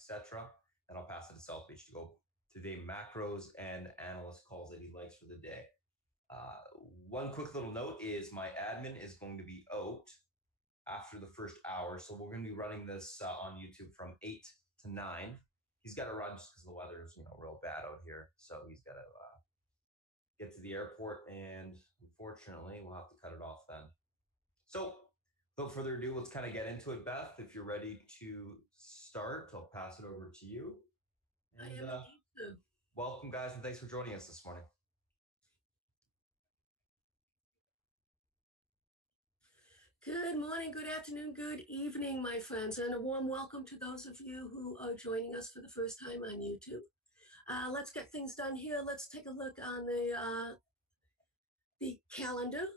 etc. And I'll pass it to Selfish to go through the macros and analyst calls that he likes for the day. One quick little note is my admin is going to be out after the first hour. So we're going to be running this on YouTube from 8 to 9. He's got to run just because the weather is, real bad out here. So he's got to get to the airport, and unfortunately we'll have to cut it off then. So without further ado, let's kind of get into it. Beth, if you're ready to start, I'll pass it over to you. And, I am indeed too. Welcome, guys, and thanks for joining us this morning. Good morning, good afternoon, good evening, my friends, and a warm welcome to those of you who are joining us for the first time on YouTube. Let's get things done here. Let's take a look on the calendar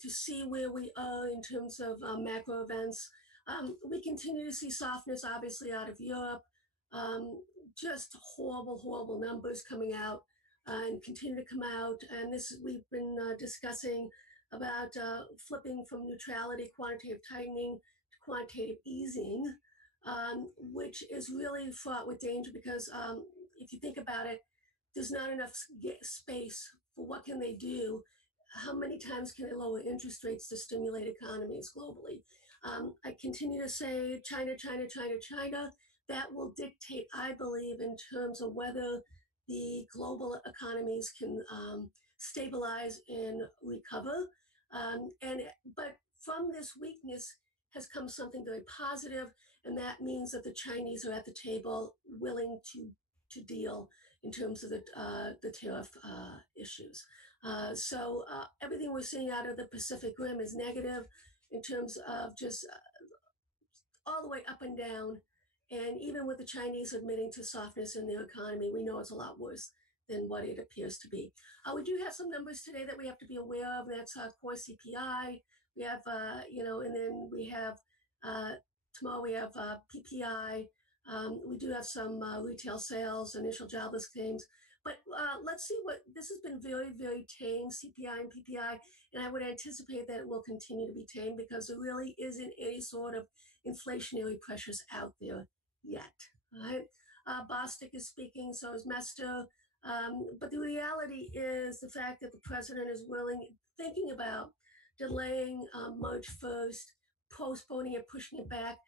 to see where we are in terms of macro events. We continue to see softness, obviously, out of Europe. Just horrible numbers coming out and continue to come out. And this we've been discussing about flipping from neutrality, quantitative tightening to quantitative easing, which is really fraught with danger because if you think about it, there's not enough space for what can they do. How many times can they lower interest rates to stimulate economies globally? I continue to say China. That will dictate, I believe, in terms of whether the global economies can stabilize and recover. But from this weakness has come something very positive, and that means that the Chinese are at the table willing to deal in terms of the tariff issues. So everything we're seeing out of the Pacific Rim is negative in terms of just all the way up and down. And even with the Chinese admitting to softness in their economy, we know it's a lot worse than what it appears to be. We do have some numbers today that we have to be aware of. That's core CPI. We have, and then we have, tomorrow we have PPI. We do have some retail sales, initial jobless claims. But let's see this has been very, very tame, CPI and PPI, and I would anticipate that it will continue to be tame because there really isn't any sort of inflationary pressures out there yet. Right? Bostic is speaking, so is Mester. But the reality is the fact that the president is thinking about delaying March 1st, postponing it, pushing it back.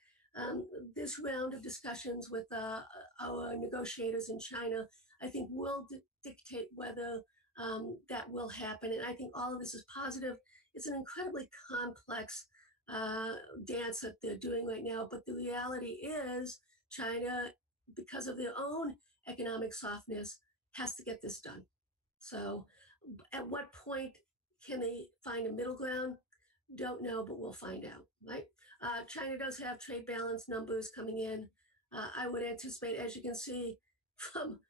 This round of discussions with our negotiators in China, I think, will dictate whether that will happen. And I think all of this is positive. It's an incredibly complex dance that they're doing right now. But the reality is China, because of their own economic softness, has to get this done. So at what point can they find a middle ground? Don't know, but we'll find out, right? China does have trade balance numbers coming in. I would anticipate, as you can see, from,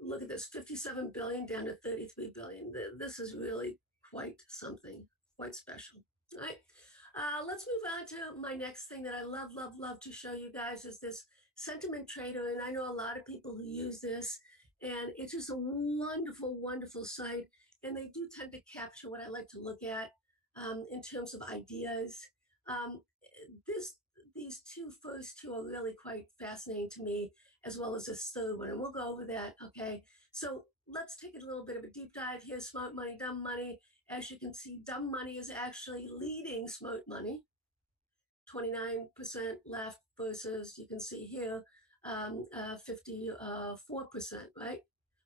look at this, 57 billion down to 33 billion. This is really quite something, quite special, right? Let's move on to my next thing that I love to show you guys is this sentiment trader. And I know a lot of people who use this, and it's just a wonderful site. And they do tend to capture what I like to look at in terms of ideas. These first two are really quite fascinating to me, as well as this third one. And we'll go over that, okay? So let's take a little bit of a deep dive here. Smart money, dumb money. As you can see, dumb money is actually leading smart money. 29% left versus, you can see here, 54%, right?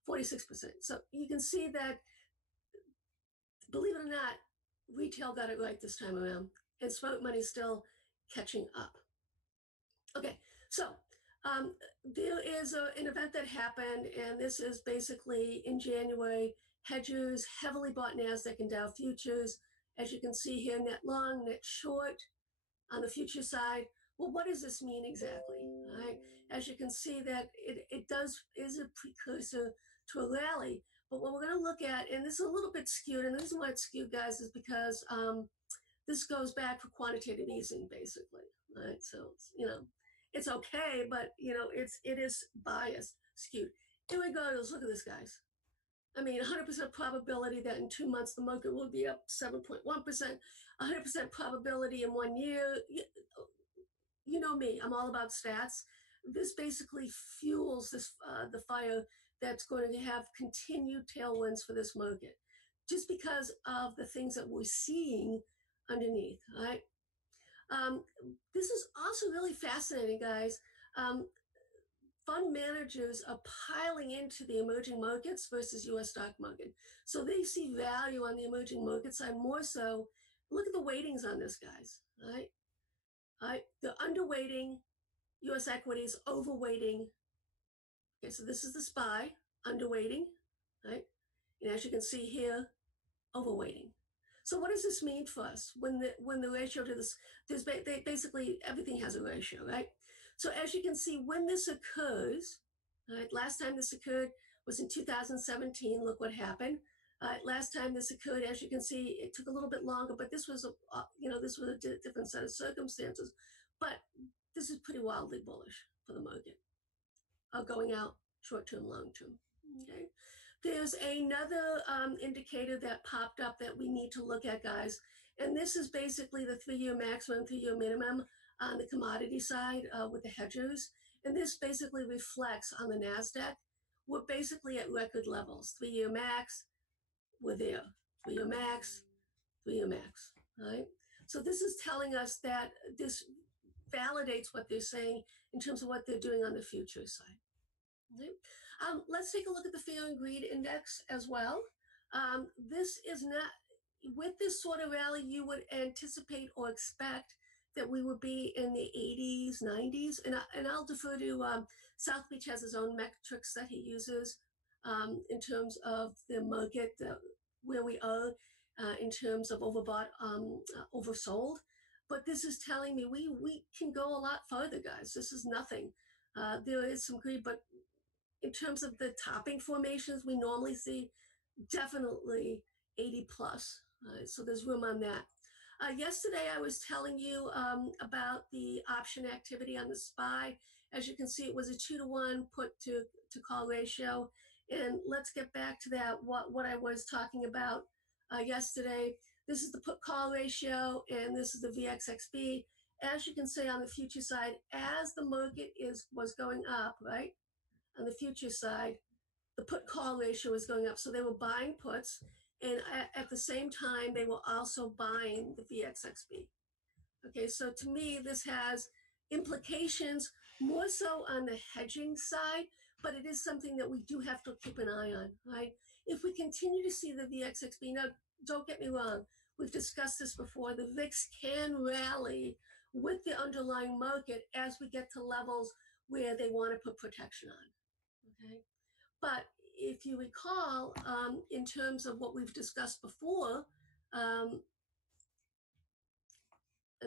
46%. So you can see that, believe it or not, retail got it right this time around, and smart money is still catching up. Okay, so there is an event that happened, and this is basically in January. Hedgers heavily bought NASDAQ and Dow futures. As you can see here, net long, net short on the future side. Well, what does this mean exactly? All right? As you can see that it is a precursor to a rally. But what we're going to look at, and this is a little bit skewed, and the reason why it's skewed, guys, is because this goes back for quantitative easing, basically. Right? So, it's okay, but, it is biased, skewed. Here we go. Let's look at this, guys. I mean, 100% probability that in 2 months the market will be up 7.1%, 100% probability in 1 year. You know me, I'm all about stats. this basically fuels this the fire that's going to have continued tailwinds for this market, just because of the things that we're seeing underneath, right? This is also really fascinating, guys. Fund managers are piling into the emerging markets versus U.S. stock market. So they see value on the emerging market side more so. Look at the weightings on this, guys, right? They're underweighting U.S. equities, overweighting. Okay, so this is the SPY, underweighting, right? And as you can see here, overweighting. So what does this mean for us when the ratio to this? Basically everything has a ratio, right? So as you can see, when this occurs, right? Last time this occurred was in 2017. Look what happened. Last time this occurred, as you can see, it took a little bit longer, but this was a different set of circumstances. But this is pretty wildly bullish for the market, going out short term, long term. Okay. There's another indicator that popped up that we need to look at, guys. And this is basically the 3-year maximum, 3-year minimum on the commodity side with the hedgers. And this basically reflects on the NASDAQ. We're basically at record levels. 3-year max, we're there. 3-year max, 3-year max, right? So this is telling us that this validates what they're saying in terms of what they're doing on the future side. Okay. Let's take a look at the Fear and Greed Index as well. This is not, with this sort of rally, you would anticipate or expect that we would be in the 80s, 90s, and I'll defer to South Beach has his own metrics that he uses in terms of the market, where we are in terms of overbought, oversold. But this is telling me we can go a lot further, guys. This is nothing. There is some greed, but in terms of the topping formations, we normally see definitely 80 plus. So there's room on that. Yesterday, I was telling you about the option activity on the SPY. As you can see, it was a 2-to-1 put to call ratio. And let's get back to that, what I was talking about yesterday. This is the put call ratio, and this is the VXXB. As you can see on the future side, as the market was going up, right? On the future side, the put call ratio was going up. So they were buying puts, and at the same time, they were also buying the VXXB. Okay, so to me, this has implications more so on the hedging side, but it is something that we do have to keep an eye on, right? If we continue to see the VXXB, now don't get me wrong, we've discussed this before, the VIX can rally with the underlying market as we get to levels where they want to put protection on. Okay, but if you recall, in terms of what we've discussed before, and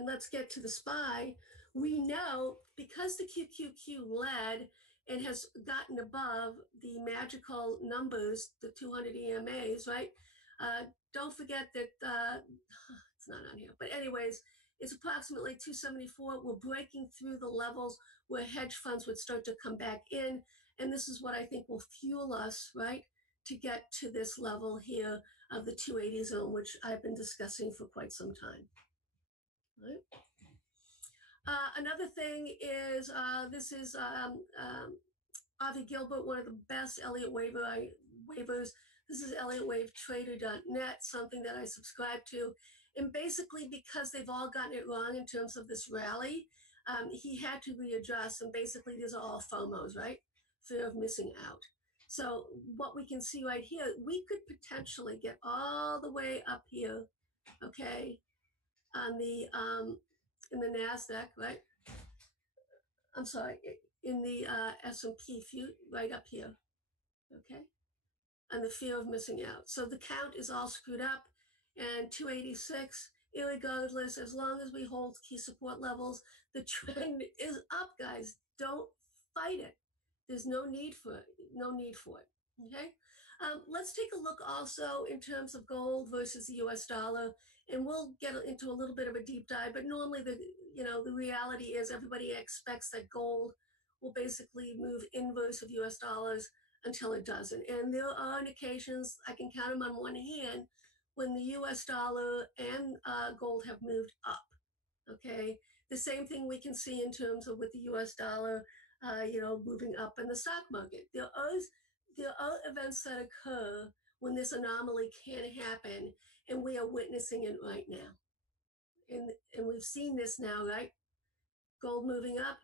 let's get to the SPY, we know because the QQQ led and has gotten above the magical numbers, the 200 EMAs, right? Don't forget that, it's not on here, but anyways, it's approximately 274. We're breaking through the levels where hedge funds would start to come back in. And this is what I think will fuel us, right, to get to this level here of the 280 zone, which I've been discussing for quite some time. Right? Another thing is, this is Avi Gilbert, one of the best Elliott waivers. This is ElliottWaveTrader.net, something that I subscribe to. And basically, because they've all gotten it wrong in terms of this rally, he had to readjust. And basically, these are all FOMOs, right? Fear of missing out. So what we can see right here, we could potentially get all the way up here, okay, on the in the NASDAQ, right? I'm sorry, in the S&P, right up here, okay? And the fear of missing out. So the count is all screwed up, and 286, irregardless, as long as we hold key support levels, the trend is up, guys. Don't fight it. There's no need for it. No need for it. Okay. Let's take a look also in terms of gold versus the U.S. dollar, and we'll get into a little bit of a deep dive. But normally, the reality is everybody expects that gold will basically move inverse of U.S. dollars until it doesn't. And there are occasions, I can count them on one hand, when the U.S. dollar and gold have moved up. Okay. The same thing we can see in terms of with the U.S. dollar moving up in the stock market. There are events that occur when this anomaly can happen, and we are witnessing it right now. And we've seen this now, right? Gold moving up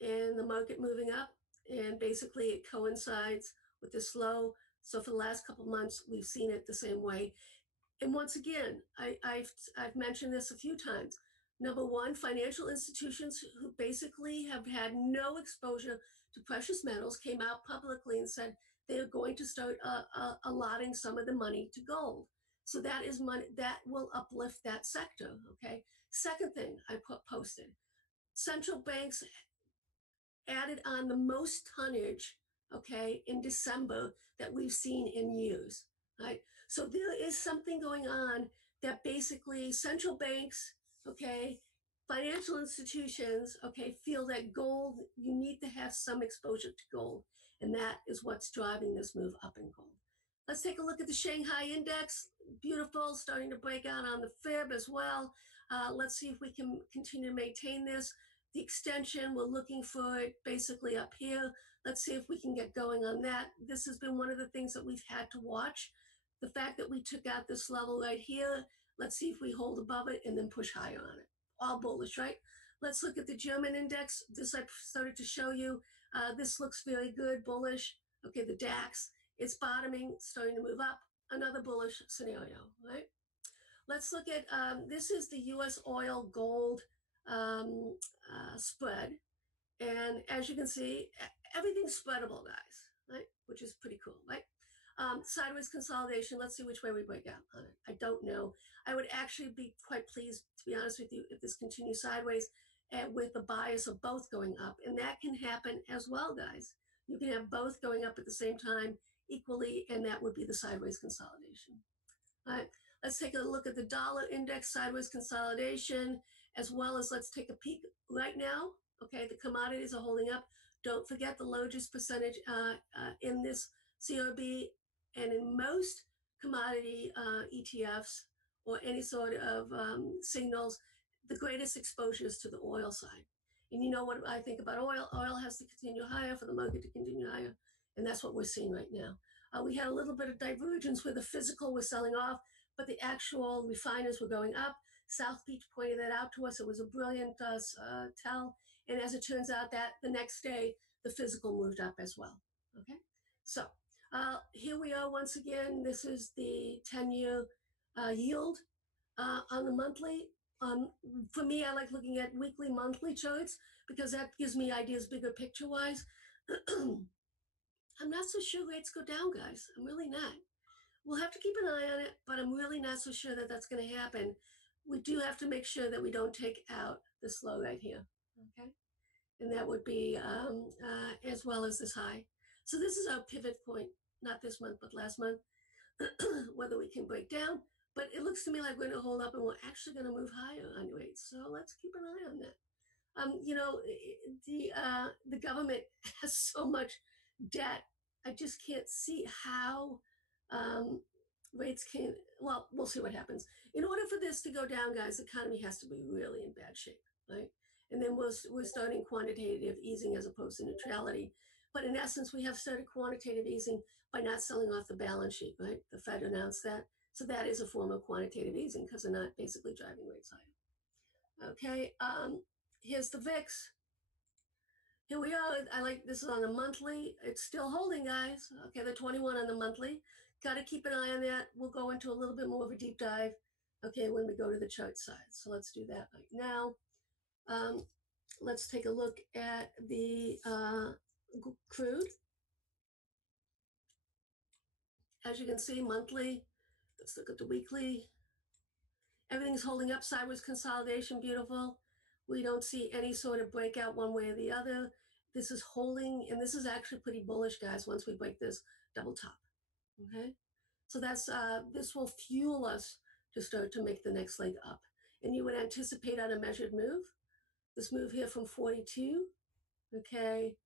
and the market moving up, and basically it coincides with this low. So for the last couple of months, we've seen it the same way. And once again, I've mentioned this a few times. Number one, financial institutions who basically have had no exposure to precious metals came out publicly and said they're going to start allotting some of the money to gold. So that is money that will uplift that sector. Okay. Second thing I posted: central banks added on the most tonnage, okay, in December that we've seen in years, right? So there is something going on that basically central banks, okay, financial institutions, okay, feel that gold, you need to have some exposure to gold. And that is what's driving this move up in gold. Let's take a look at the Shanghai index. Beautiful, starting to break out on the fib as well. Let's see if we can continue to maintain this. The extension, we're looking for it basically up here. Let's see if we can get going on that. This has been one of the things that we've had to watch. The fact that we took out this level right here, let's see if we hold above it and then push higher on it. All bullish, right? Let's look at the German index. This I started to show you. This looks very good, bullish. Okay, the DAX, it's bottoming, starting to move up. Another bullish scenario, right? Let's look at, this is the US oil gold spread. And as you can see, everything's spreadable, guys, right? Which is pretty cool, right? Sideways consolidation. Let's see which way we break out on it. I don't know. I would actually be quite pleased, to be honest with you, if this continues sideways with the bias of both going up. And that can happen as well, guys. You can have both going up at the same time equally, and that would be the sideways consolidation. All right, let's take a look at the dollar index sideways consolidation, as well as let's take a peek right now. Okay, the commodities are holding up. Don't forget the largest percentage in this CRB and in most commodity ETFs or any sort of signals, the greatest exposure is to the oil side. And you know what I think about oil? Oil has to continue higher for the market to continue higher. And that's what we're seeing right now. We had a little bit of divergence where the physical was selling off, but the actual refiners were going up. South Beach pointed that out to us. It was a brilliant tell. And as it turns out, that the next day, the physical moved up as well. Okay, so here we are once again. This is the 10-year yield on the monthly. For me, I like looking at weekly, monthly charts because that gives me ideas bigger picture-wise. I'm not so sure rates go down, guys. I'm really not. We'll have to keep an eye on it, but I'm really not so sure that that's going to happen. We do have to make sure that we don't take out this low right here, okay? And that would be as well as this high. So this is our pivot point, not this month, but last month, whether we can break down. But it looks to me like we're going to hold up and we're actually going to move higher on rates. So let's keep an eye on that. The government has so much debt. I just can't see how rates can, well, we'll see what happens. In order for this to go down, guys, the economy has to be really in bad shape, right? And then we're starting quantitative easing as opposed to neutrality. But in essence, we have started quantitative easing by not selling off the balance sheet, right? The Fed announced that. So that is a form of quantitative easing because they're not basically driving rates higher. Okay, here's the VIX. Here we are. This is on the monthly. It's still holding, guys. Okay, the 21 on the monthly. Got to keep an eye on that. We'll go into a little bit more of a deep dive, okay, when we go to the chart side. So let's do that right now. Let's take a look at the crude. As you can see, monthly. Let's look at the weekly. Everything's holding up. Sideways consolidation, beautiful. We don't see any sort of breakout one way or the other. This is holding, and this is actually pretty bullish, guys, once we break this double top, okay? So that's this will fuel us to start to make the next leg up. And you would anticipate on a measured move, this move here from 42, okay,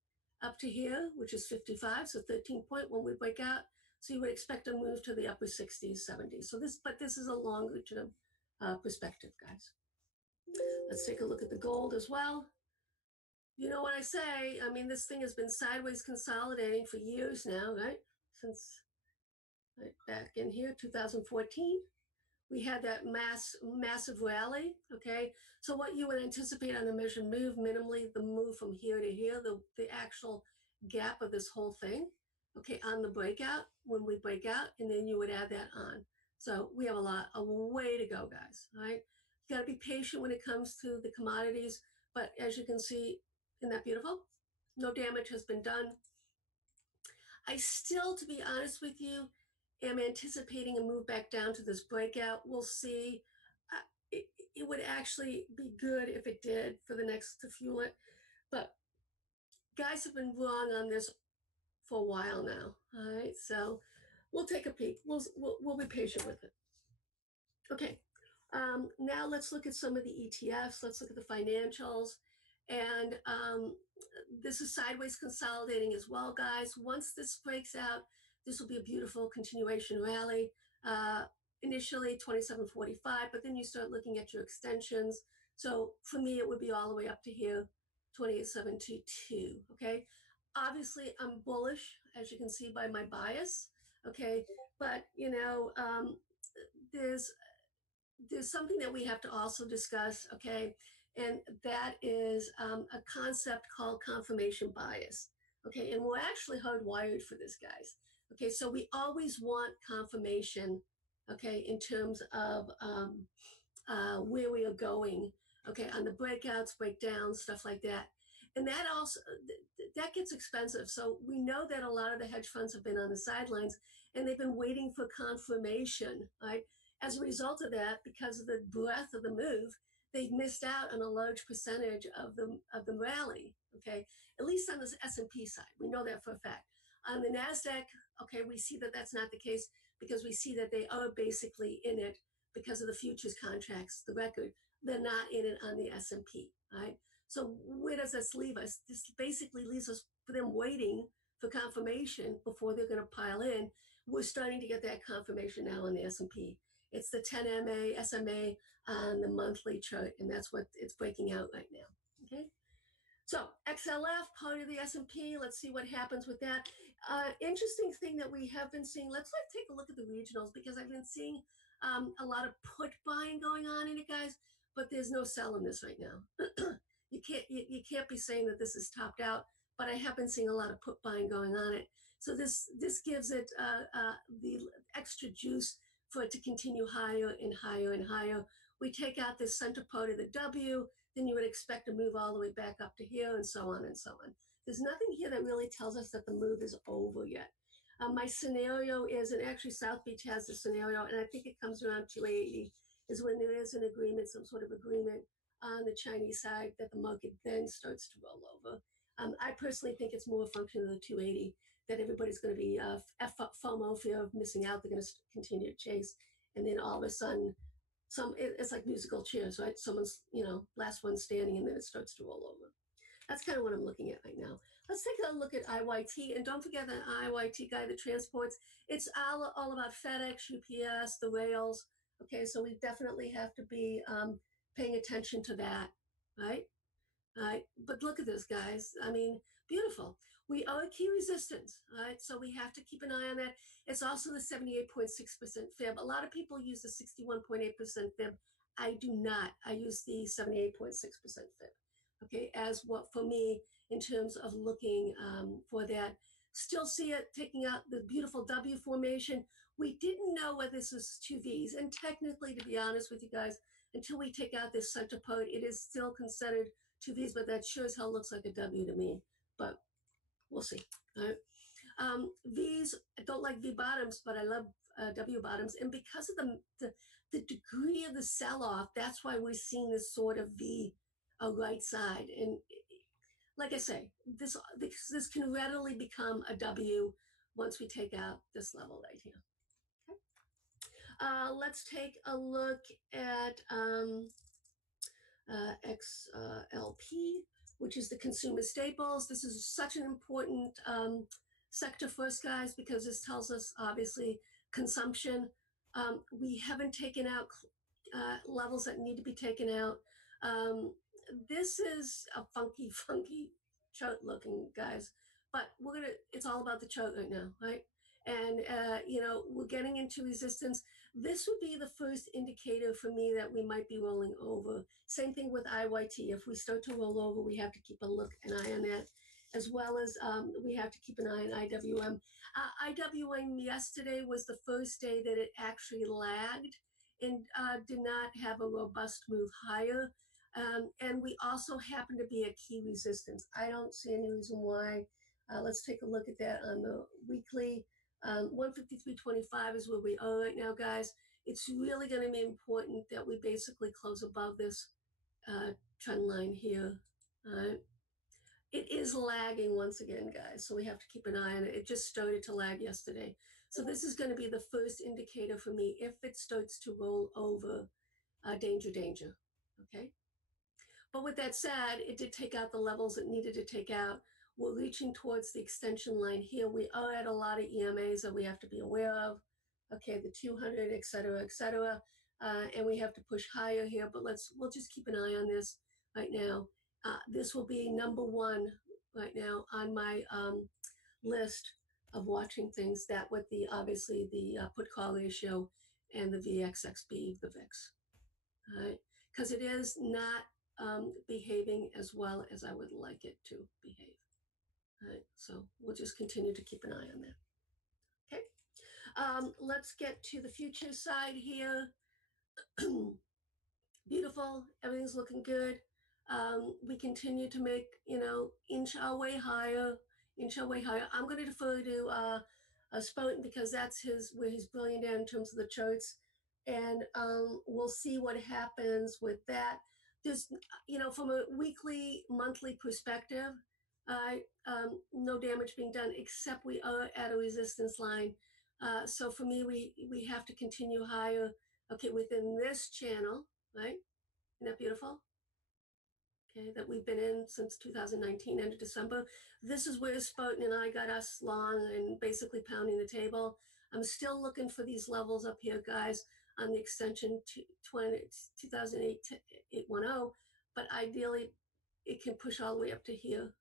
up to here, which is 55, so 13 point when we break out. So you would expect a move to the upper 60s, 70s. So this is a longer term perspective, guys. Let's take a look at the gold as well. you know what I say. I mean, this thing has been sideways consolidating for years now, right? Since right back in here, 2014. We had that massive rally, okay? So what you would anticipate on a measured move, minimally the move from here to here, the actual gap of this whole thing, okay, on the breakout, when we break out, and then you would add that on. So we have a way to go, guys, all right? You gotta be patient when it comes to the commodities, but as you can see, isn't that beautiful? No damage has been done. I still, to be honest with you, am anticipating a move back down to this breakout. We'll see. It would actually be good if it did for the next to fuel it. But guys have been wrong on this for a while now. All right, so we'll take a peek. We'll be patient with it. Okay, now let's look at some of the ETFs. Let's look at the financials. And this is sideways consolidating as well, guys. Once this breaks out, this will be a beautiful continuation rally. Initially 27.45, but then you start looking at your extensions. So for me, it would be all the way up to here, 28.72, okay? Obviously, I'm bullish, as you can see by my bias, okay? But, you know, there's something that we have to also discuss, okay? And that is a concept called confirmation bias, okay? And we're actually hardwired for this, guys. Okay, so we always want confirmation, okay, in terms of where we are going, okay, on the breakouts, breakdowns, stuff like that. And that also, that gets expensive. So we know that a lot of the hedge funds have been on the sidelines and they've been waiting for confirmation, right? As a result of that, because of the breadth of the move, they've missed out on a large percentage of the rally, okay? At least on the S&P side, we know that for a fact. On the NASDAQ, okay, we see that that's not the case because we see that they are basically in it because of the futures contracts, the record. They're not in it on the S&P, right? So where does this leave us? This basically leaves us for them waiting for confirmation before they're going to pile in. We're starting to get that confirmation now on the S&P. It's the 10 MA, SMA on the monthly chart, and that's what it's breaking out right now, okay? So XLF, part of the S&P, let's see what happens with that. Interesting thing that we have been seeing, let's take a look at the regionals because I've been seeing a lot of put buying going on in it, guys, but there's no sell in this right now. You can't be saying that this is topped out, but I have been seeing a lot of put buying going on it. So this gives it the extra juice for it to continue higher and higher and higher. We take out this center part of the W, then you would expect to move all the way back up to here and so on and so on. There's nothing here that really tells us that the move is over yet. My scenario is, and actually South Beach has the scenario, and I think it comes around 280, is when there is an agreement, some sort of agreement on the Chinese side that the market then starts to roll over. I personally think it's more a function of the 280, that everybody's going to be FOMO, fear of missing out. They're going to continue to chase, and then all of a sudden, it's like musical chairs, right? Someone's, last one standing, and then it starts to roll over. That's kind of what I'm looking at right now. Let's take a look at IYT, and don't forget that IYT guy that transports. It's all about FedEx, UPS, the rails. Okay, so we definitely have to be paying attention to that, right? Right. But look at this, guys. I mean, beautiful. We are key resistance, right? So we have to keep an eye on that. It's also the 78.6% fib. A lot of people use the 61.8% fib. I do not. I use the 78.6% fib, okay, as what for me in terms of looking for that. Still see it taking out the beautiful W formation. We didn't know whether this was two Vs. And technically, to be honest with you guys, until we take out this center part, it is still considered two Vs, but that sure as hell looks like a W to me. But we'll see. All right. Vs, I don't like V bottoms, but I love W bottoms. And because of the degree of the sell-off, that's why we're seeing this sort of V right side. And like I say, this can readily become a W once we take out this level right here. Okay. Let's take a look at XLP, which is the consumer staples. This is such an important sector for us, guys, because this tells us, obviously, consumption. We haven't taken out levels that need to be taken out. This is a funky, funky chart looking, guys. But it's all about the chart right now, right? And, we're getting into resistance. This would be the first indicator for me that we might be rolling over. Same thing with IYT. If we start to roll over, we have to keep an eye on that, as well as we have to keep an eye on IWM. IWM yesterday was the first day that it actually lagged and did not have a robust move higher. And we also happen to be a key resistance. I don't see any reason why. Let's take a look at that on the weekly. 153.25 is where we are right now, guys. It's really going to be important that we basically close above this trend line here. It is lagging once again, guys, so we have to keep an eye on it. It just started to lag yesterday. So this is going to be the first indicator for me. If it starts to roll over, danger, danger, okay? But with that said, it did take out the levels it needed to take out. We're reaching towards the extension line here. We are at a lot of EMAs that we have to be aware of. Okay, the 200, et cetera, and we have to push higher here, but we'll just keep an eye on this right now. This will be number one right now on my list of watching things, that with obviously the put call ratio and the VXXB, the VIX, all right? Because it is not behaving as well as I would like it to behave. All right, so we'll just continue to keep an eye on that. Okay, let's get to the future side here. Beautiful, everything's looking good. We continue to make, inch our way higher. I'm going to defer to Spartan because that's where he's brilliant at in terms of the charts. And we'll see what happens with that. There's, from a weekly, monthly perspective, no damage being done, except we are at a resistance line. So for me, we have to continue higher, okay, within this channel, right? Isn't that beautiful? Okay, that we've been in since 2019, end of December. This is where Spartan and I got us long and basically pounding the table. I'm still looking for these levels up here, guys, on the extension 2008-810, but ideally it can push all the way up to here.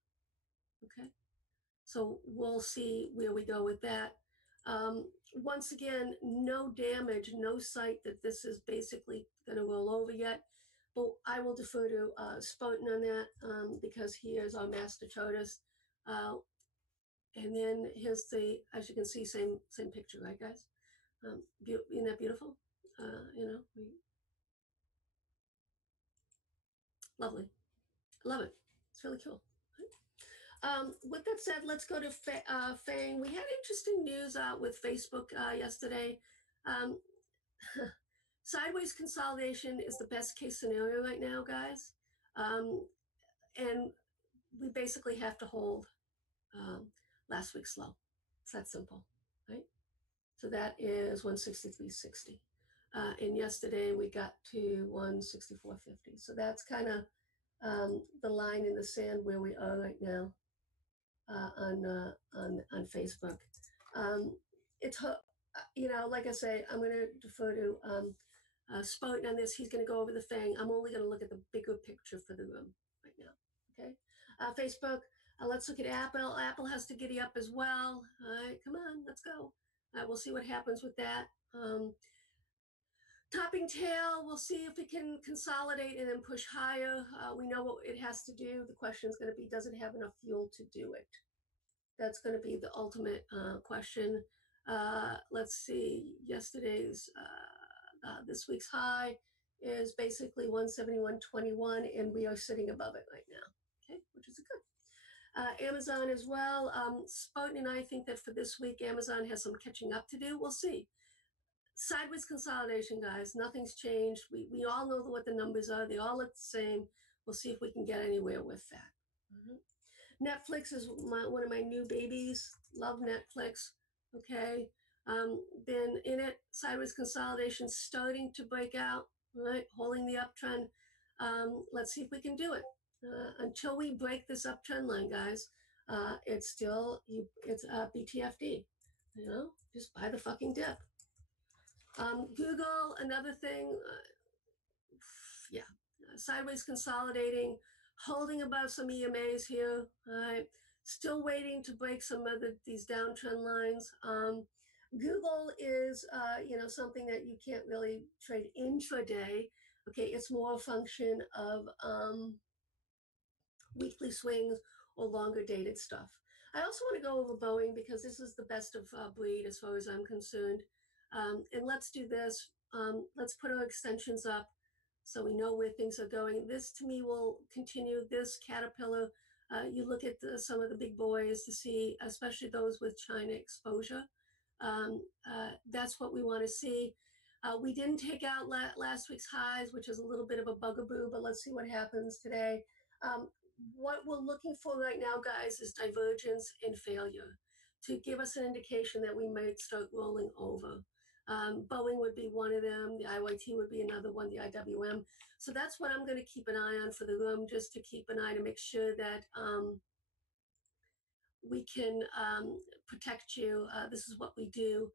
Okay, so we'll see where we go with that. Once again, no damage, no sight that this is basically going to roll over yet. But I will defer to Spartan on that because he is our master chartist. And then here's as you can see, same picture, right, guys? Isn't that beautiful? Lovely. I love it. It's really cool. With that said, let's go to Fang. We had interesting news out with Facebook yesterday. Sideways consolidation is the best case scenario right now, guys. And we basically have to hold last week's low. It's that simple, right? So that is 163.60. And yesterday we got to 164.50. So that's kind of the line in the sand where we are right now on Facebook. It's, like I say, I'm going to defer to Spartan on this. He's going to go over the Fang. I'm only going to look at the bigger picture for the room right now. Okay, Facebook. Let's look at Apple. Apple has to giddy up as well. All right, come on, let's go. We'll see what happens with that. Topping tail, we'll see if it can consolidate and then push higher. We know what it has to do. The question is going to be, does it have enough fuel to do it? That's going to be the ultimate question. Let's see, this week's high is basically 171.21, and we are sitting above it right now, okay, which is good. Amazon as well. Spartan and I think that for this week, Amazon has some catching up to do. We'll see. Sideways consolidation, guys. Nothing's changed. We all know what the numbers are. They all look the same. We'll see if we can get anywhere with that. Netflix is one of my new babies. Love Netflix. Okay. Been in it. Sideways consolidation starting to break out. Right. Holding the uptrend. Let's see if we can do it. Until we break this uptrend line, guys, it's still BTFD. Just buy the fucking dip. Google, another thing. sideways consolidating, holding above some EMAs here. All right, still waiting to break some of these downtrend lines. Google is, something that you can't really trade intraday. Okay, it's more a function of weekly swings or longer dated stuff. I also want to go over Boeing because this is the best of breed as far as I'm concerned. And let's do this. Let's put our extensions up so we know where things are going. This to me will continue. This Caterpillar, you look at some of the big boys to see, especially those with China exposure. That's what we want to see. We didn't take out last week's highs, which is a little bit of a bugaboo, but let's see what happens today. What we're looking for right now, guys, is divergence and failure to give us an indication that we might start rolling over. Boeing would be one of them. The IYT would be another one, the IWM. So that's what I'm going to keep an eye on for the room, just to keep an eye to make sure that we can protect you. This is what we do.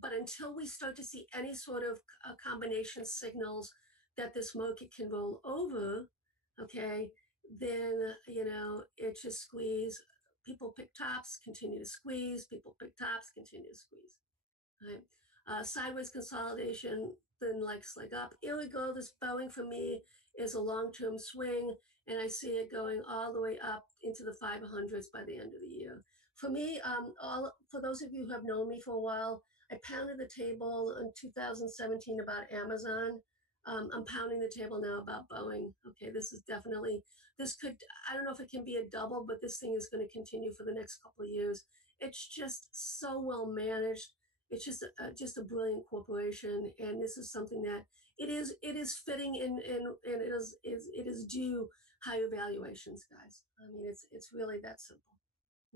But until we start to see any sort of combination signals that this market can roll over, okay, then, it's just squeeze. People pick tops, continue to squeeze. People pick tops, continue to squeeze. Right? Sideways consolidation, then likes leg up. Here we go. This Boeing for me is a long-term swing, and I see it going all the way up into the 500s by the end of the year. For me, for those of you who have known me for a while, I pounded the table in 2017 about Amazon. I'm pounding the table now about Boeing. Okay, I don't know if it can be a double, but this thing is going to continue for the next couple of years. It's just so well managed. It's just a brilliant corporation, and this is something that it is fitting and it is due higher valuations, guys. I mean, it's really that simple.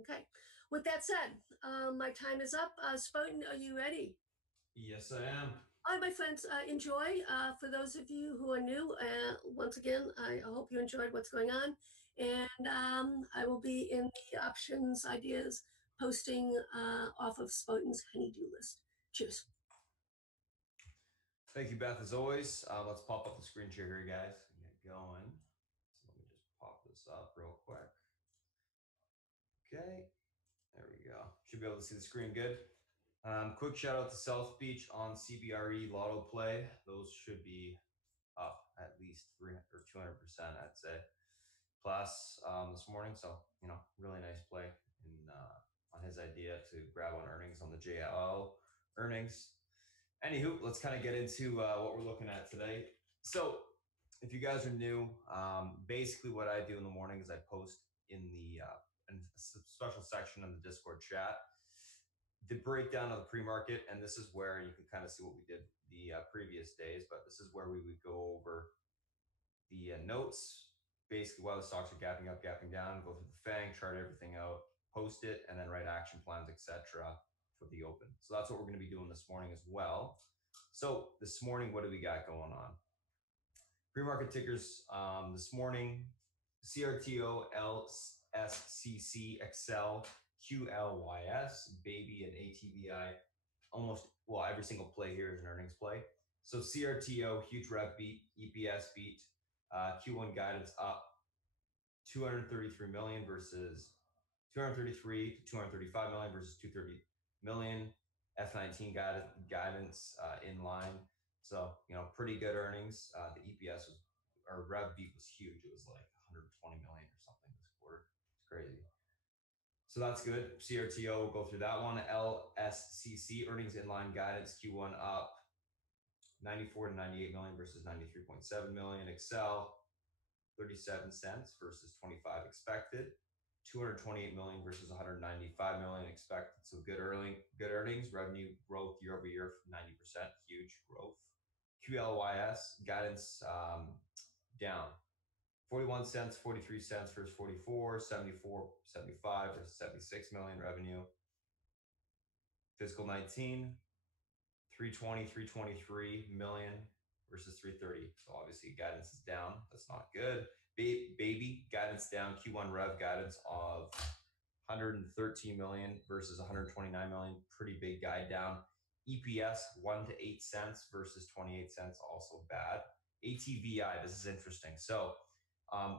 Okay. With that said, my time is up. Spartan, are you ready? Yes, I am. All right, my friends, enjoy. For those of you who are new, once again, I hope you enjoyed what's going on. And I will be in the options ideas posting off of Spartan's honey-do list. Cheers. Thank you, Beth, as always. Let's pop up the screen share here, guys, and get going. So let me just pop this up real quick. Okay, there we go. Should be able to see the screen good. Quick shout out to South Beach on CBRE Lotto Play. Those should be up at least 300 or 200%, I'd say, plus this morning. So, really nice play on his idea to grab on earnings on the JLL earnings. Anywho, let's kind of get into what we're looking at today. So if you guys are new, basically what I do in the morning is I post in the in a special section in the Discord chat the breakdown of the pre-market, and this is where you can kind of see what we did the previous days, but this is where we would go over the notes, basically while the stocks are gapping up, gapping down, go through the FANG, chart everything out, post it, and then write action plans, etc. for the open. So that's what we're going to be doing this morning as well. So this morning, what do we got going on? Pre-market tickers this morning: CRTO, LSCC, Excel, QLYS, Baby, and ATVI. Every single play here is an earnings play. So CRTO, huge rev beat, EPS beat, Q1 guidance up 233 million versus 233 to 235 million versus 230 million. F19 guidance in line. So, pretty good earnings. The EPS rev beat was huge. It was like 120 million or something this quarter. It's crazy. So that's good. CRTO, we'll go through that one. LSCC, earnings in line guidance, Q1 up 94 to 98 million versus 93.7 million. Excel, 37 cents versus 25 expected. 228 million versus 195 million expected. So good earnings, revenue growth year over year, 90%, huge growth. QLYS, guidance down. 41 cents, 43 cents versus 44, 74, 75 versus 76 million revenue. Fiscal 19, 320, 323 million versus 330. So obviously guidance is down. That's not good. Baby, guidance down. Q1 rev guidance of 113 million versus 129 million. Pretty big guide down. EPS 1 to 8 cents versus 28 cents. Also bad. ATVI, this is interesting. So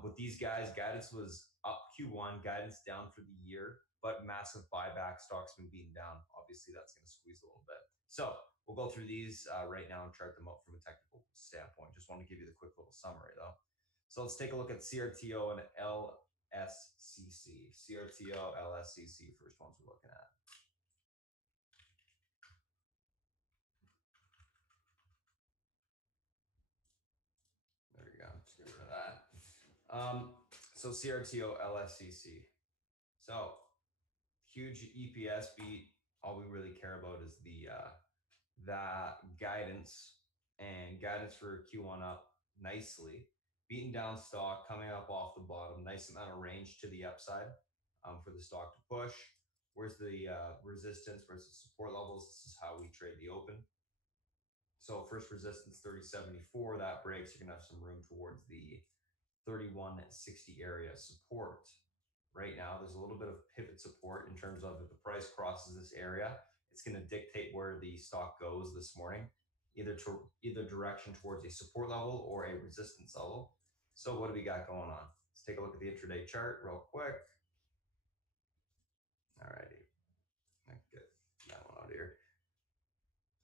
with these guys, guidance was up Q1, guidance down for the year, but massive buyback, stocks been beaten down. Obviously, that's going to squeeze a little bit. So we'll go through these right now and chart them out from a technical standpoint. Just want to give you the quick little summary though. So let's take a look at CRTO and LSCC. CRTO, LSCC, first ones we're looking at. There you go, just get rid of that. So CRTO, LSCC. So huge EPS beat. All we really care about is the that guidance, and guidance for Q1 up nicely. Beaten down stock, coming up off the bottom. Nice amount of range to the upside for the stock to push. Where's the resistance versus support levels? This is how we trade the open. So first resistance 30.74. That breaks. You're gonna have some room towards the 31.60 area support. Right now, there's a little bit of pivot support in terms of if the price crosses this area, it's going to dictate where the stock goes this morning, either direction towards a support level or a resistance level. So what do we got going on? Let's take a look at the intraday chart real quick. All righty, get that one out of here.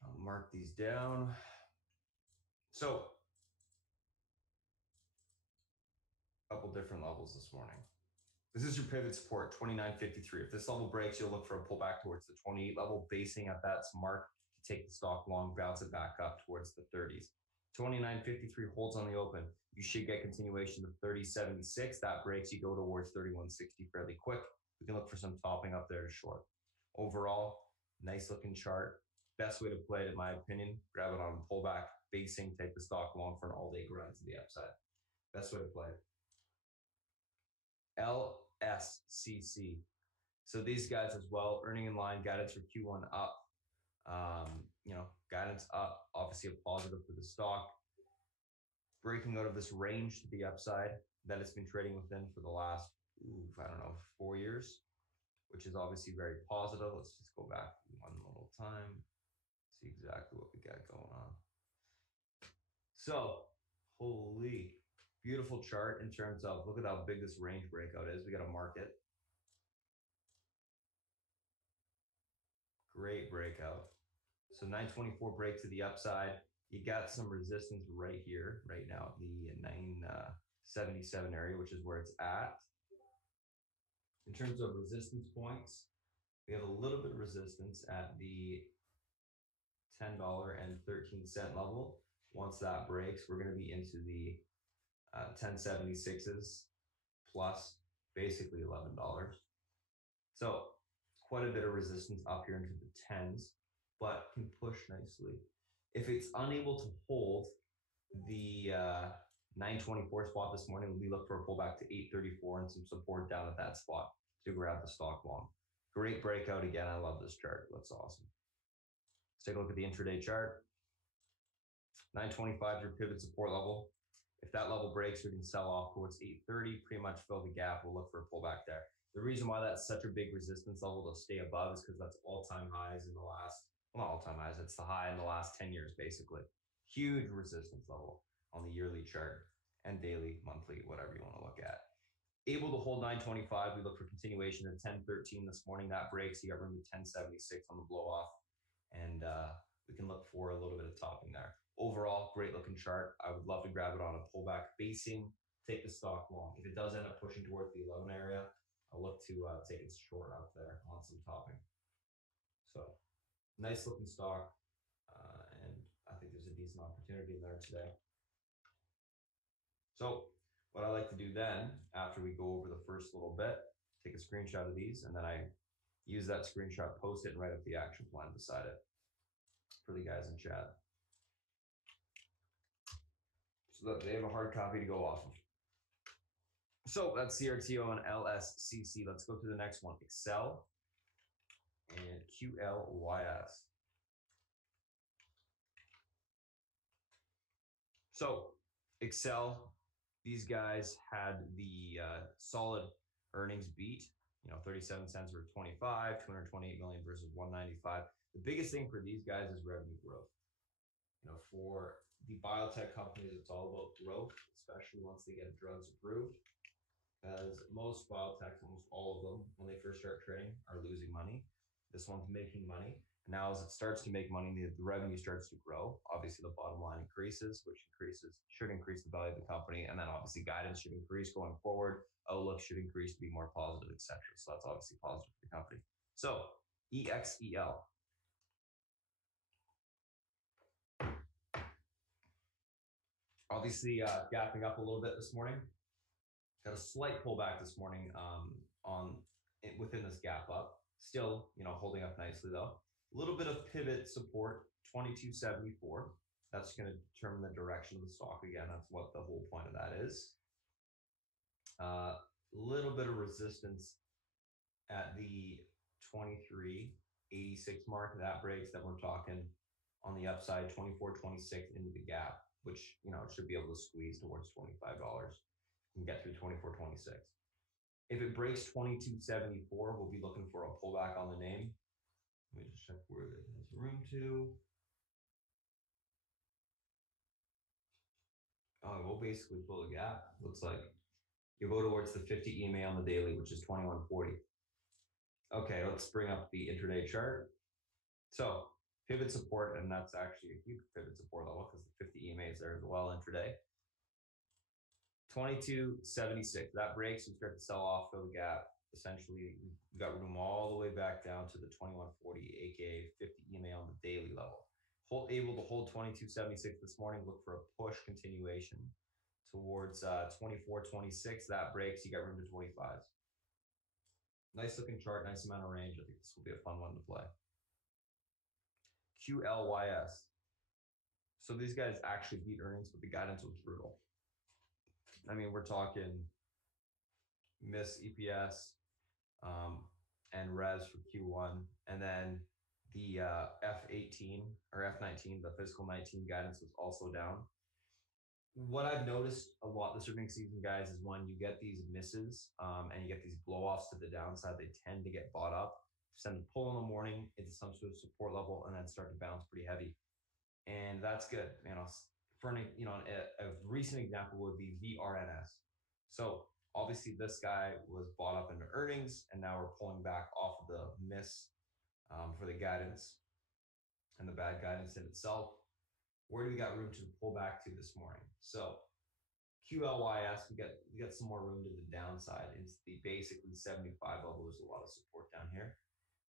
I'll mark these down. So a couple different levels this morning. This is your pivot support, 29.53. If this level breaks, you'll look for a pullback towards the 28 level, basing at that mark to take the stock long, bounce it back up towards the 30s. 29.53 holds on the open. You should get continuation of 30.76. That breaks, you go towards 31.60 fairly quick. We can look for some topping up there to short. Overall, nice looking chart. Best way to play it, in my opinion, grab it on a pullback, basing, take the stock long for an all-day grind to the upside. Best way to play it. LSCC. So these guys as well, earning in line, guidance for Q1 up. Guidance up, obviously a positive for the stock. Breaking out of this range to the upside that it's been trading within for the last, 4 years, which is obviously very positive. Let's just go back one little time, see exactly what we got going on. So, holy, beautiful chart in terms of, look at how big this range breakout is. We got a market. Great breakout. So 924 break to the upside. You got some resistance right here, right now, the 977 area, which is where it's at. In terms of resistance points, we have a little bit of resistance at the $10.13 level. Once that breaks, we're going to be into the 1076s plus basically $11. So quite a bit of resistance up here into the 10s, but can push nicely. If it's unable to hold the 924 spot this morning, we look for a pullback to 834 and some support down at that spot to grab the stock long. Great breakout again. I love this chart. That's awesome. Let's take a look at the intraday chart. 925 is your pivot support level. If that level breaks, we can sell off towards 830, pretty much fill the gap. We'll look for a pullback there. The reason why that's such a big resistance level to stay above is because that's all-time highs in the last, well, not all-time highs, it's the high in the last 10 years, basically. Huge resistance level on the yearly chart and daily, monthly, whatever you want to look at. Able to hold 925, we look for continuation at 1013 this morning. That breaks, you got room to 1076 on the blow off, and we can look for a little bit of topping there. Overall, great looking chart. I would love to grab it on a pullback basing, take the stock long. If it does end up pushing towards the 11 area, I'll look to take it short out there on some topping. So nice looking stock, and I think there's a decent opportunity in there today. So what I like to do then, after we go over the first little bit, take a screenshot of these, and then I use that screenshot, post it, and write up the action plan beside it for the guys in chat, so that they have a hard copy to go off of. So that's CRTO and LSCC. Let's go to the next one, Excel and QLYS. So Excel, these guys had the solid earnings beat, 37 cents or 25, 228 million versus 195. The biggest thing for these guys is revenue growth. For the biotech companies, it's all about growth, especially once they get drugs approved. As most biotechs, almost all of them, when they first start trading, are losing money. This one's making money. Now, as it starts to make money, the revenue starts to grow. Obviously, the bottom line increases, which should increase the value of the company, and then obviously guidance should increase going forward. Outlook should increase to be more positive, etc. So that's obviously positive for the company. So EXEL. Obviously, gapping up a little bit this morning. Got a slight pullback this morning within this gap up. Still, holding up nicely though. A little bit of pivot support, 2274. That's going to determine the direction of the stock again. That's what the whole point of that is. A little bit of resistance at the 2386 mark. That breaks, then we're talking on the upside 2426 into the gap, which it should be able to squeeze towards $25 and get through 2426. If it breaks 2274, we'll be looking for a pullback on the name. Let me just check where it has room to. We'll basically pull a gap. Looks like you go towards the 50 EMA on the daily, which is 2140. Okay, let's bring up the intraday chart. So pivot support, and that's actually a huge pivot support level because the 50 EMA is there as well intraday. 2276. That breaks, we start to sell off, fill the gap. Essentially, we got room all the way back down to the 2140, aka 50 EMA on the daily level. Able to hold 2276 this morning. Look for a push continuation towards 2426. That breaks, you got room to 25s. Nice looking chart, nice amount of range. I think this will be a fun one to play. QLYS. So these guys actually beat earnings, but the guidance was brutal. I mean, we're talking miss EPS and res for Q1, and then the F18 or F19, the fiscal 19 guidance was also down. What I've noticed a lot this earnings season, guys, is when you get these misses and you get these blow-offs to the downside, they tend to get bought up, send a pull in the morning into some sort of support level, and then start to bounce pretty heavy. And that's good. For a recent example would be VRNS. So obviously this guy was bought up into earnings, and now we're pulling back off of the miss for the guidance and the bad guidance in itself. Where do we got room to pull back to this morning? So QLYS, we got some more room to the downside. It's the basically 75 level. There's a lot of support down here.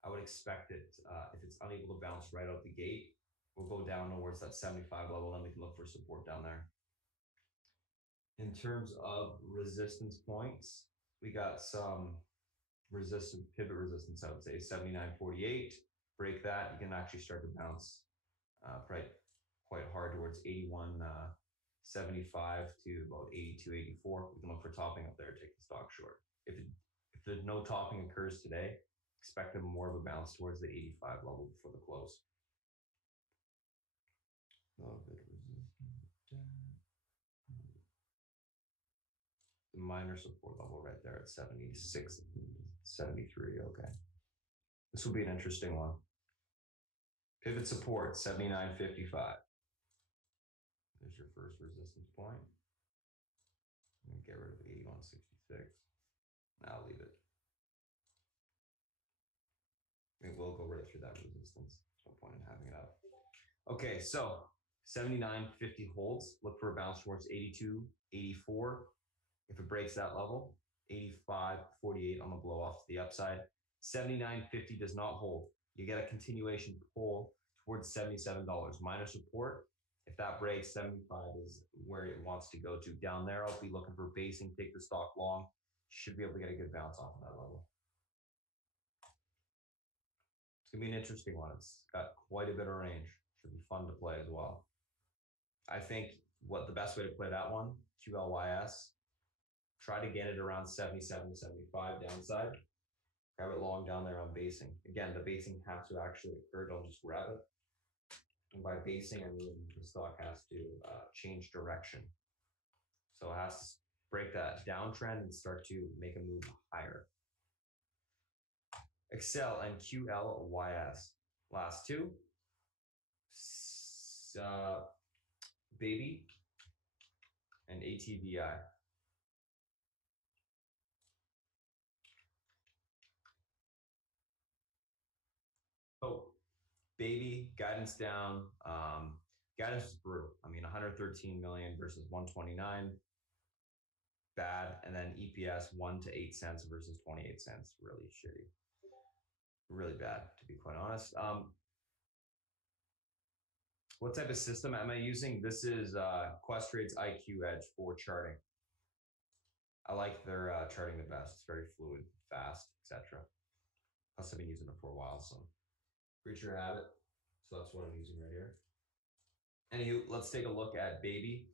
I would expect it, if it's unable to bounce right out the gate, we'll go down towards that 75 level, then we can look for support down there. In terms of resistance points, we got some pivot resistance, I would say 79.48. Break that, you can actually start to bounce quite hard towards 81.75 to about 82.84. We can look for topping up there, take the stock short. If there's no topping occurs today, expect more of a bounce towards the 85 level before the close. The minor support level right there at 76, 73. Okay. This will be an interesting one. Pivot support, 79.55. There's your first resistance point. Get rid of 81.66. Now leave it. It will go right through that resistance. There's no point in having it up. Okay, so 79.50 holds. Look for a bounce towards 82.84. If it breaks that level, 85.48 on the blow off to the upside. 79.50 does not hold. You get a continuation pull towards $77. Minor support. If that breaks, 75 is where it wants to go to. Down there, I'll be looking for basing, take the stock long. Should be able to get a good bounce off of that level. It's going to be an interesting one. It's got quite a bit of range. Should be fun to play as well. I think the best way to play that one, QLYS, try to get it around 77 to 75 downside. Grab it long down there on basing. Again, the basing has to actually occur. Don't just grab it. And by basing, I mean the stock has to change direction. So it has to break that downtrend and start to make a move higher. Excel and QLYS. Last two. baby and ATVI. Oh, baby, guidance down. Guidance was brutal. I mean, 113 million versus 129. Bad. And then EPS 1 to 8 cents versus 28 cents. Really shitty. Really bad, to be quite honest. What type of system am I using? This is Questrade's IQ Edge for charting. I like their charting the best. It's very fluid, fast, etc. Plus, I've been using it for a while, so creature habit. So that's what I'm using right here. Anywho, let's take a look at baby.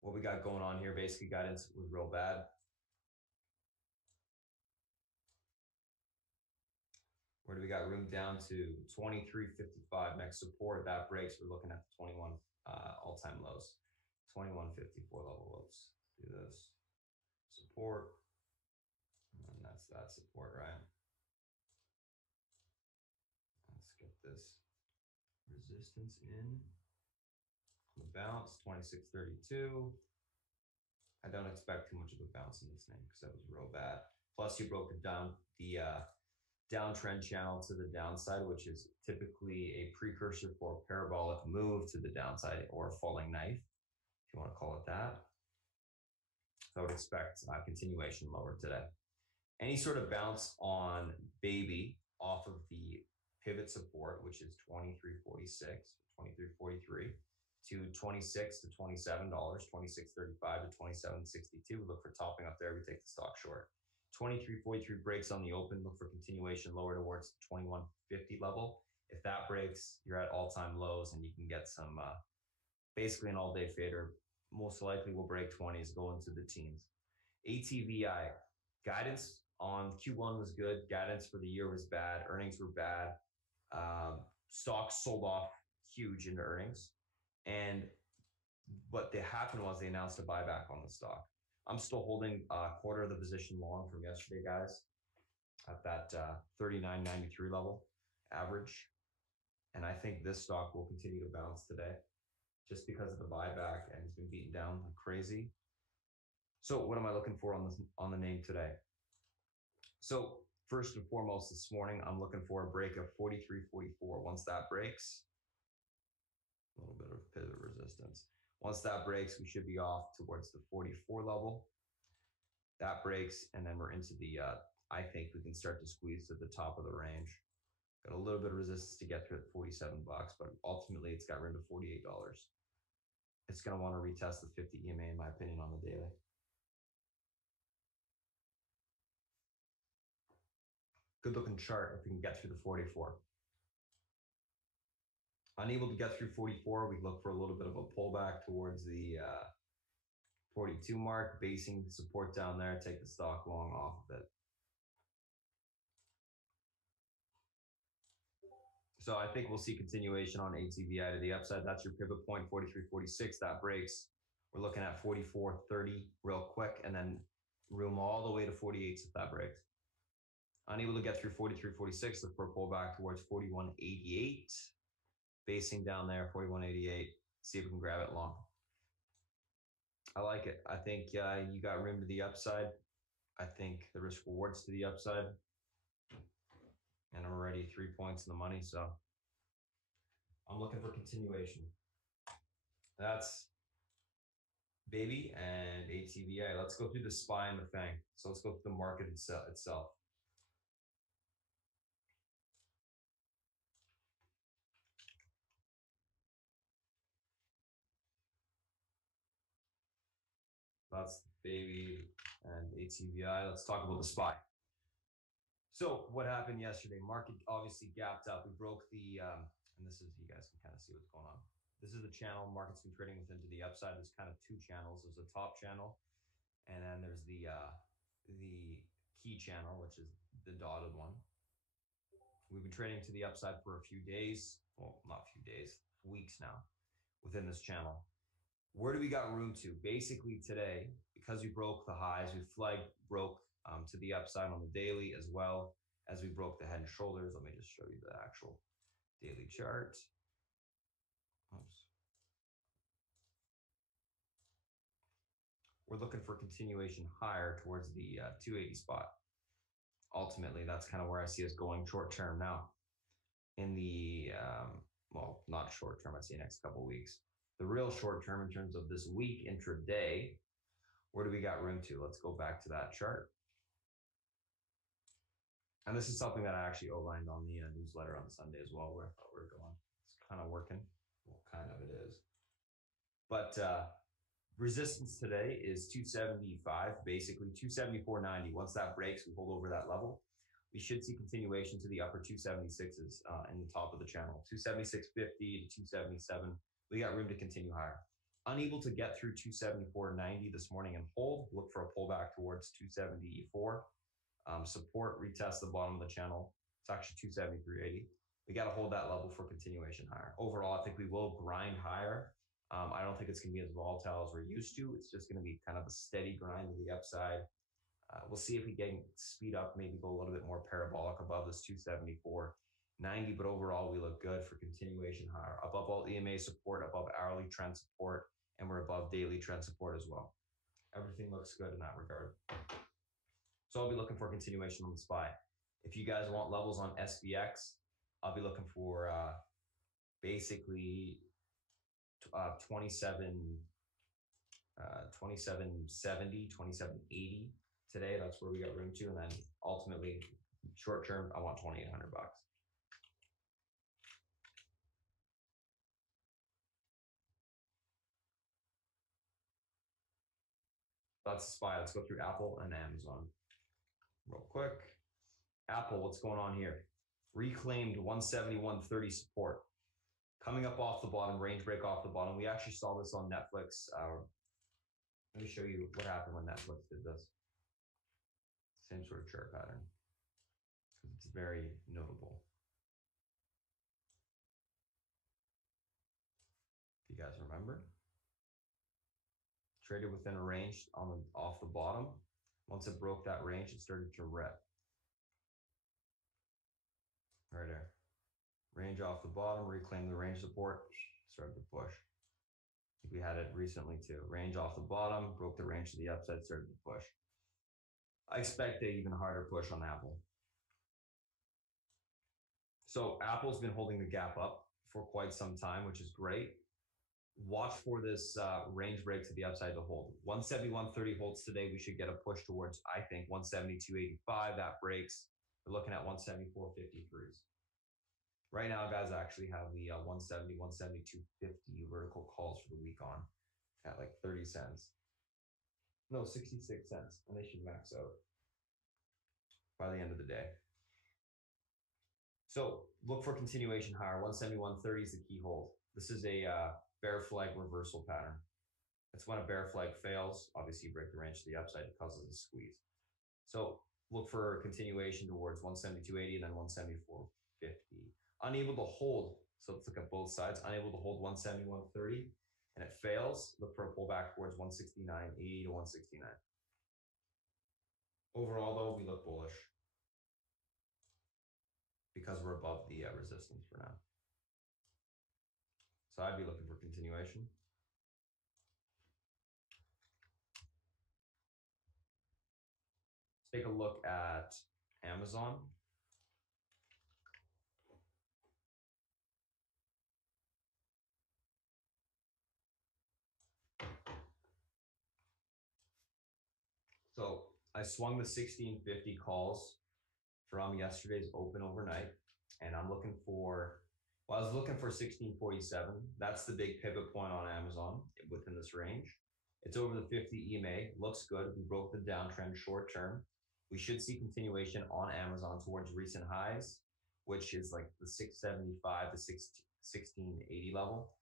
What we got going on here. Basically, guidance was real bad. Where do we got room down to 23.55 next support? That breaks. We're looking at the 21 all-time lows. 21.54 level lows. Do this. Support. And that's that support, right? Let's get this resistance in. The bounce, 26.32. I don't expect too much of a bounce in this thing because that was real bad. Plus, you broke it down the downtrend channel to the downside, which is typically a precursor for a parabolic move to the downside or a falling knife, if you want to call it that. So I would expect a continuation lower today. Any sort of bounce on baby off of the pivot support, which is 23.46, 23.43 to 26 to $27, 26.35 to 27.62. Look for topping up there. We take the stock short. 23.43 breaks on the open. Look for continuation lower towards 21.50 level. If that breaks, you're at all-time lows, and you can get some basically an all-day fader. Most likely will break 20s, go into the teens. ATVI guidance on Q1 was good. Guidance for the year was bad. Earnings were bad. Stocks sold off huge into earnings. And what happened was they announced a buyback on the stock. I'm still holding a quarter of the position long from yesterday, guys, at that 39.93 level average. And I think this stock will continue to bounce today just because of the buyback, and it's been beaten down like crazy. So what am I looking for on the name today? So first and foremost this morning, I'm looking for a break of 43.44. Once that breaks, a little bit of pivot resistance. Once that breaks, we should be off towards the 44 level. That breaks, and then we're into the, I think we can start to squeeze to the top of the range. Got a little bit of resistance to get through at 47 bucks, but ultimately it's got room to $48. It's going to want to retest the 50 EMA, in my opinion, on the daily. Good looking chart if we can get through the 44. Unable to get through 44, we look for a little bit of a pullback towards the 42 mark, basing support down there, take the stock long off of it. So I think we'll see continuation on ATVI to the upside. That's your pivot point, 43.46. That breaks. We're looking at 44.30 real quick, and then room all the way to 48 if that breaks. Unable to get through 43.46, look for a pullback towards 41.88. Basing down there, 41.88. See if we can grab it long. I like it. I think you got room to the upside. I think the risk rewards to the upside. And I'm already 3 points in the money, so I'm looking for continuation. That's baby and ATVI. Let's go through the SPY and the FANG. So let's go through the market itself. That's baby and ATVI. Let's talk about the SPY. So what happened yesterday? Market obviously gapped up. We broke the, and this is, you guys can kind of see what's going on. This is the channel market's been trading within to the upside. There's kind of two channels. There's a top channel, and then there's the key channel, which is the dotted one. We've been trading to the upside for a few days. Well, not a few days, weeks now within this channel. Where do we got room to? Basically today, because we broke the highs, we broke to the upside on the daily as well as we broke the head and shoulders. Let me just show you the actual daily chart. Oops. we're looking for continuation higher towards the 280 spot. Ultimately, that's kind of where I see us going short term now. In the, well, not short term, I'd say next couple of weeks. The real short term in terms of this week intraday, where do we got room to? Let's go back to that chart. And this is something that I actually outlined on the newsletter on Sunday as well, where I thought we were going. It's kind of working. Well, kind of it is. But resistance today is 275, basically 274.90. Once that breaks, we hold over that level. We should see continuation to the upper 276s in the top of the channel. 276.50 to 277. We got room to continue higher. Unable to get through 274.90 this morning and hold. Look for a pullback towards 274. Support, retest the bottom of the channel. It's actually 273.80. We got to hold that level for continuation higher. Overall, I think we will grind higher. I don't think it's going to be as volatile as we're used to. It's just going to be kind of a steady grind to the upside. We'll see if we can speed up, maybe go a little bit more parabolic above this 274.90, but overall we look good for continuation higher. Above all EMA support, above hourly trend support, and we're above daily trend support as well. Everything looks good in that regard. So I'll be looking for continuation on the SPY. If you guys want levels on SPX, I'll be looking for basically 2770, 2780 today. That's where we got room to. And then ultimately, short term, I want 2,800 bucks. That's the SPY. Let's go through Apple and Amazon real quick. Apple, what's going on here? Reclaimed 171.30 support. Coming up off the bottom, range break off the bottom. We actually saw this on Netflix. Let me show you what happened when Netflix did this. Same sort of chart pattern. It's very notable. If you guys remember. Traded within a range off the bottom. Once it broke that range, it started to rip. Right there. Range off the bottom, reclaim the range support, started to push. I think we had it recently too. Range off the bottom, broke the range to the upside, started to push. I expect an even harder push on Apple. So Apple's been holding the gap up for quite some time, which is great. Watch for this range break to the upside to hold. 171.30 holds today. We should get a push towards, I think, 172.85. That breaks. We're looking at 174.53s. Right now, guys, I actually have the 170, 172.50 vertical calls for the week on at like 30 cents. No, 66 cents. And they should max out by the end of the day. So look for continuation higher. 171.30 is the key hold. This is a bear flag reversal pattern. It's when a bear flag fails. Obviously, you break the range to the upside, it causes a squeeze. So look for continuation towards 172.80 and then 174.50. Unable to hold, so let's look at both sides. Unable to hold 171.30 and it fails, look for a pullback towards 169.80 to 169. Overall, though, we look bullish because we're above the resistance for now. So I'd be looking for continuation. Let's take a look at Amazon. So I swung the 1650 calls from yesterday's open overnight, and I'm looking for, well, I was looking for 1647. That's the big pivot point on Amazon within this range. It's over the 50 EMA, looks good. We broke the downtrend short term. We should see continuation on Amazon towards recent highs, which is like the 675 to 1680 level,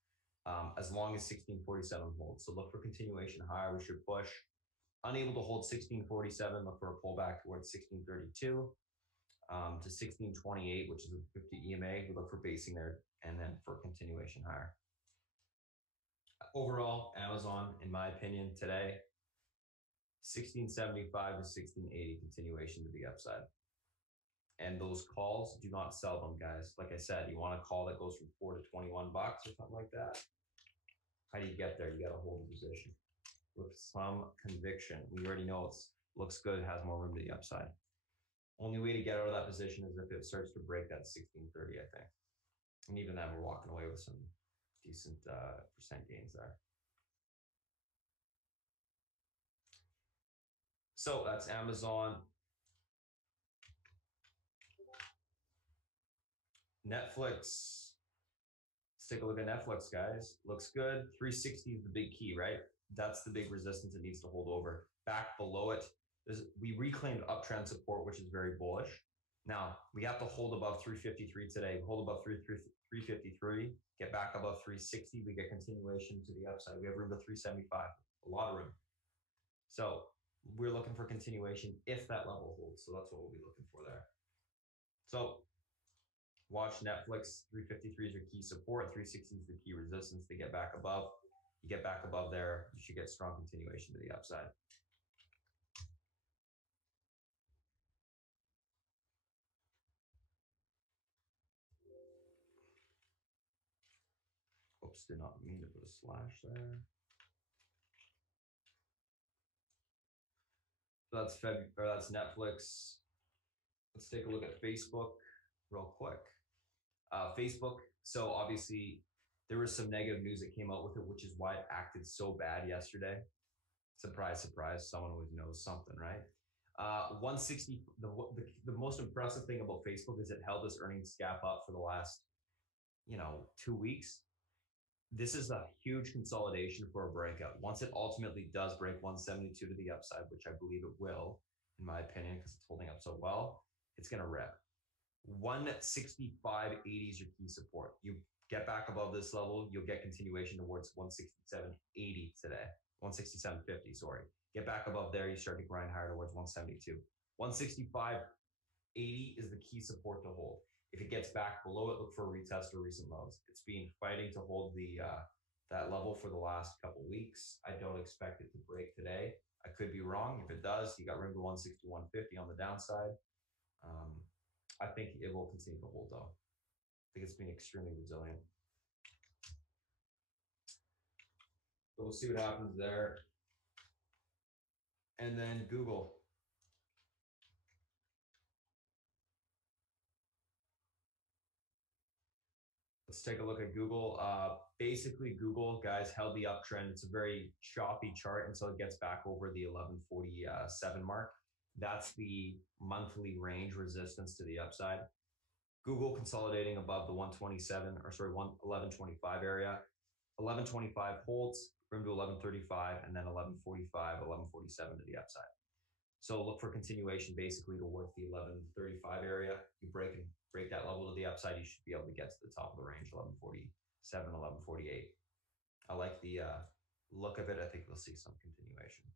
as long as 1647 holds. So look for continuation higher. We should push. Unable to hold 1647, look for a pullback towards 1632 to 1628, which is a 50 EMA. We look for basing there and then for continuation higher. Overall, Amazon, in my opinion, today, 1675 to 1680 continuation to the upside. And those calls, do not sell them, guys. Like I said, you want a call that goes from 4 to 21 bucks or something like that. How do you get there? You got to hold the position. with some conviction. We already know it looks good, has more room to the upside. Only way to get out of that position is if it starts to break that 1630, I think. And even then, we're walking away with some decent percent gains there. So that's Amazon. Netflix. Let's take a look at Netflix, guys. Looks good. 360 is the big key, right? That's the big resistance it needs to hold over. Back below it, we reclaimed uptrend support, which is very bullish. Now, we have to hold above 353 today. Hold above 353, get back above 360. We get continuation to the upside. We have room to 375, a lot of room. So we're looking for continuation if that level holds. So that's what we'll be looking for there. So watch Netflix. 353 is your key support. 360 is the key resistance to get back above. You get back above there, you should get strong continuation to the upside. Oops, did not mean to put a slash there. So that's Netflix. Let's take a look at Facebook real quick. Facebook, so obviously there was some negative news that came out with it, which is why it acted so bad yesterday. Surprise, surprise, someone always knows something, right? 160, the most impressive thing about Facebook is it held this earnings gap up for the last, 2 weeks. This is a huge consolidation for a breakout. Once it ultimately does break 172 to the upside, which I believe it will, in my opinion, because it's holding up so well, it's going to rip. 165.80 is your key support. You get back above this level, you'll get continuation towards 167.80 today. 167.50, sorry. Get back above there, you start to grind higher towards 172. 165.80 is the key support to hold. If it gets back below it, look for a retest or recent lows. It's been fighting to hold that level for the last couple weeks. I don't expect it to break today. I could be wrong. If it does, you got room to 161.50 on the downside. I think it will continue to hold though. I think it's been extremely resilient. So we'll see what happens there. And then Google. Let's take a look at Google. Basically, Google, guys, held the uptrend. It's a very choppy chart until it gets back over the 1147 mark. That's the monthly range resistance to the upside. Google consolidating above the 1125 area. 1125 holds, room to 1135, and then 1145, 1147 to the upside. So look for continuation basically towards the 1135 area. You break that level to the upside, you should be able to get to the top of the range, 1147, 1148. I like the look of it. I think we'll see some continuation.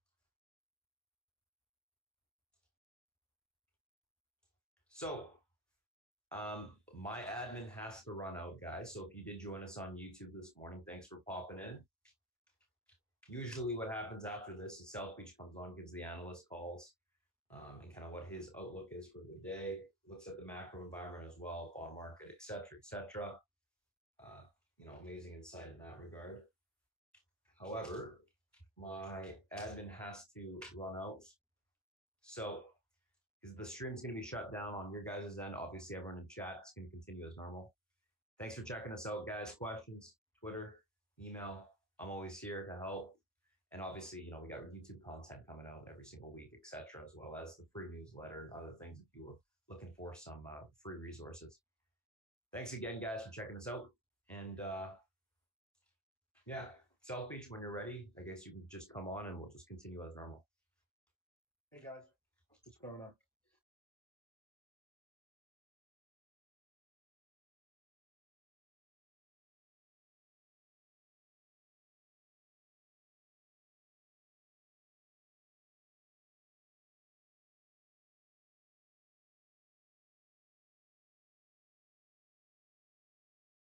So my admin has to run out, guys. So if you did join us on YouTube this morning, thanks for popping in. Usually what happens after this is South Beach comes on, gives the analyst calls and kind of what his outlook is for the day, looks at the macro environment as well, bond market, et cetera, et cetera. Amazing insight in that regard. However, my admin has to run out. So the stream's going to be shut down on your guys' end. Obviously, everyone in chat is going to continue as normal. Thanks for checking us out, guys. Questions, Twitter, email. I'm always here to help. And obviously, we got YouTube content coming out every single week, et cetera, as well as the free newsletter and other things if you were looking for some free resources. Thanks again, guys, for checking us out. And South Beach, when you're ready, I guess you can just come on and we'll just continue as normal. Hey, guys. What's going on?